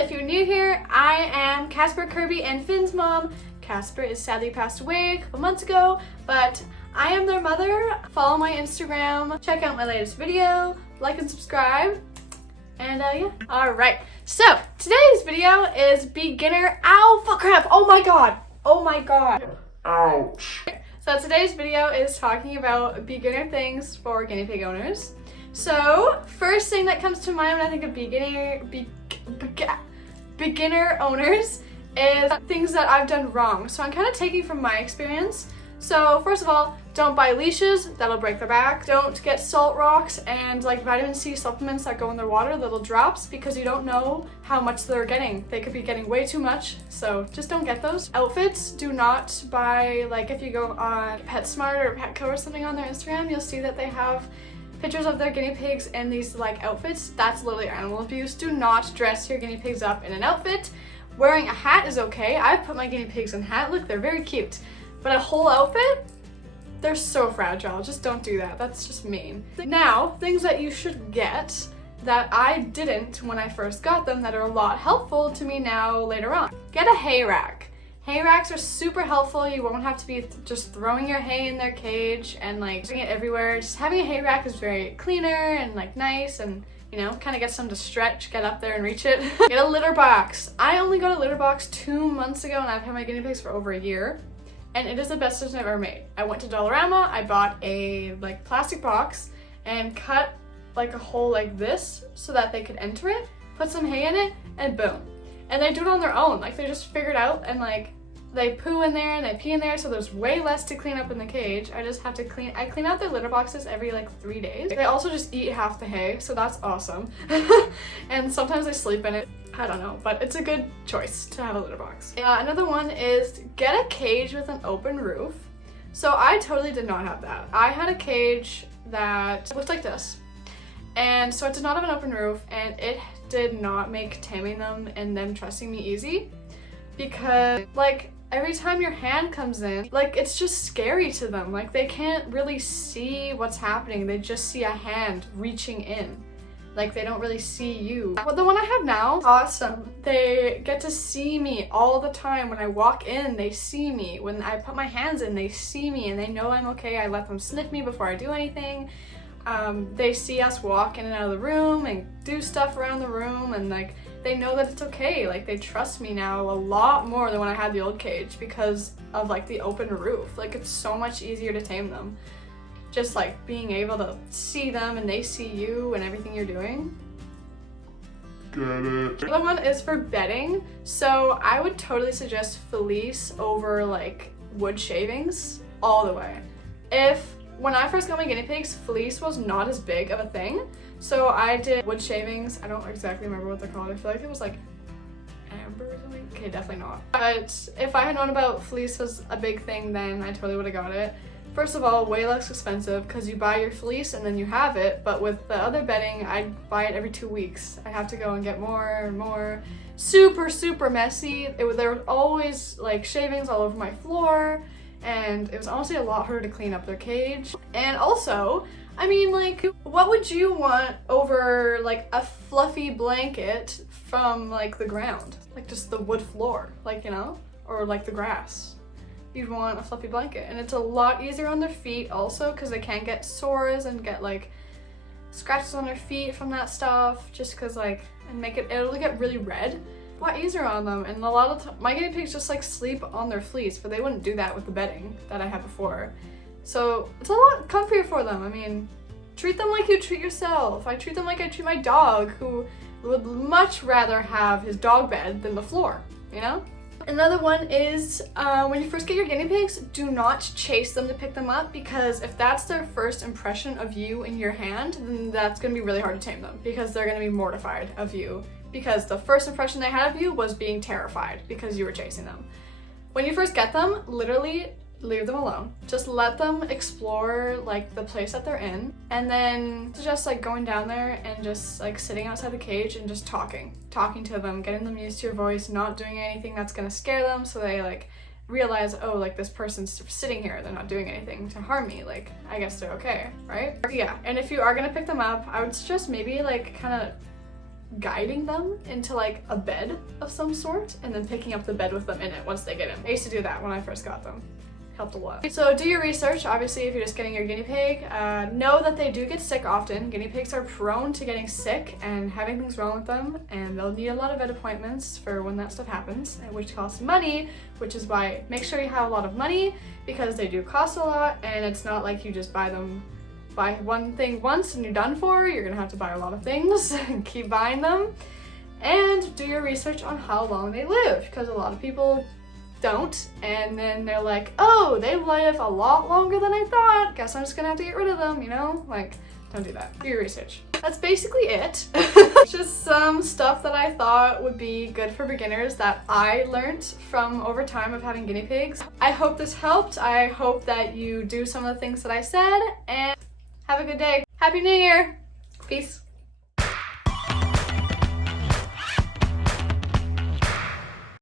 if you're new here, I am Casper, Kirby, and Finn's mom. Casper is sadly passed away a couple months ago, but I am their mother. Follow my Instagram, check out my latest video, like and subscribe, and yeah. Alright, so today's video is beginner, ow, fuck crap, oh my god. Ouch. So today's video is talking about beginner things for guinea pig owners. So first thing that comes to mind when I think of beginner owners is things that I've done wrong. So I'm kind of taking from my experience. So first of all, don't buy leashes, that'll break their back. Don't get salt rocks and like vitamin C supplements that go in their water, little drops, because you don't know how much they're getting. They could be getting way too much, so just don't get those. Outfits, do not buy, like if you go on PetSmart or Petco or something on their Instagram, you'll see that they have pictures of their guinea pigs in these like outfits. That's literally animal abuse. Do not dress your guinea pigs up in an outfit. Wearing a hat is okay. I've put my guinea pigs in a hat. Look, they're very cute. But a whole outfit? They're so fragile. Just don't do that. That's just mean. Now, things that you should get that I didn't when I first got them that are a lot helpful to me now later on. Get a hay rack. Hay racks are super helpful. You won't have to be just throwing your hay in their cage and like doing it everywhere. Just having a hay rack is very cleaner and like nice and, you know, kind of gets them to stretch, get up there and reach it. Get a litter box. I only got a litter box 2 months ago and I've had my guinea pigs for over a year. And it is the best decision I've ever made. I went to Dollarama, I bought a like plastic box and cut like a hole like this so that they could enter it, put some hay in it, and boom. And they do it on their own. Like they just figured out and like they poo in there and they pee in there, so there's way less to clean up in the cage. I just have to I clean out their litter boxes every like 3 days. They also just eat half the hay, so that's awesome. And sometimes they sleep in it. I don't know, but it's a good choice to have a litter box. Another one is get a cage with an open roof. So I totally did not have that. I had a cage that looked like this. And so it did not have an open roof, and it did not make taming them and them trusting me easy. Because like every time your hand comes in, like it's just scary to them. Like they can't really see what's happening. They just see a hand reaching in. Like they don't really see you. But the one I have now, awesome. They get to see me all the time. When I walk in, they see me. When I put my hands in, they see me and they know I'm okay. I let them sniff me before I do anything. They see us walk in and out of the room and do stuff around the room, and like they know that it's okay. Like they trust me now a lot more than when I had the old cage because of like the open roof. Like it's so much easier to tame them. Just like being able to see them and they see you and everything you're doing. Get it. The other one is for bedding. So I would totally suggest fleece over like wood shavings all the way. When I first got my guinea pigs, fleece was not as big of a thing. So I did wood shavings. I don't exactly remember what they're called. I feel like it was like amber or something. Okay, definitely not. But if I had known about fleece was a big thing, then I totally would have got it. First of all, way less expensive because you buy your fleece and then you have it, but with the other bedding, I buy it every 2 weeks. I have to go and get more and more. Super, super messy. There were always like shavings all over my floor, and it was honestly a lot harder to clean up their cage. And also, I mean, like, what would you want over like a fluffy blanket from like the ground? Like just the wood floor, like, you know, or like the grass. You'd want a fluffy blanket, and it's a lot easier on their feet also because they can't get sores and get like scratches on their feet from that stuff, just because like it'll get really red. A lot easier on them, and a lot of my guinea pigs just like sleep on their fleece, but they wouldn't do that with the bedding that I had before. So it's a lot comfier for them. I mean, treat them like you treat yourself. I treat them like I treat my dog, who would much rather have his dog bed than the floor, you know? Another one is when you first get your guinea pigs, do not chase them to pick them up, because if that's their first impression of you in your hand, then that's going to be really hard to tame them because they're going to be mortified of you, because the first impression they had of you was being terrified because you were chasing them. When you first get them, literally leave them alone. Just let them explore like the place that they're in, and then just like going down there and just like sitting outside the cage and just talking to them, getting them used to your voice, not doing anything that's gonna scare them, so they like realize, oh, like this person's sitting here, they're not doing anything to harm me, like I guess they're okay, right? Yeah, and if you are gonna pick them up, I would suggest maybe like kind of guiding them into like a bed of some sort and then picking up the bed with them in it once they get in. I used to do that when I first got them. Helped a lot. So do your research. Obviously, if you're just getting your guinea pig, know that they do get sick often. Guinea pigs are prone to getting sick and having things wrong with them, and they'll need a lot of vet appointments for when that stuff happens, which costs money, which is why make sure you have a lot of money, because they do cost a lot, and it's not like you just buy one thing once and you're done for. You're gonna have to buy a lot of things and keep buying them. And do your research on how long they live, because a lot of people don't, and then they're like, oh, they live a lot longer than I thought, guess I'm just gonna have to get rid of them, you know? Like, don't do that. Do your research. That's basically it. Just some stuff that I thought would be good for beginners that I learned from over time of having guinea pigs. I hope this helped. I hope that you do some of the things that I said, and have a good day. Happy New Year! Peace.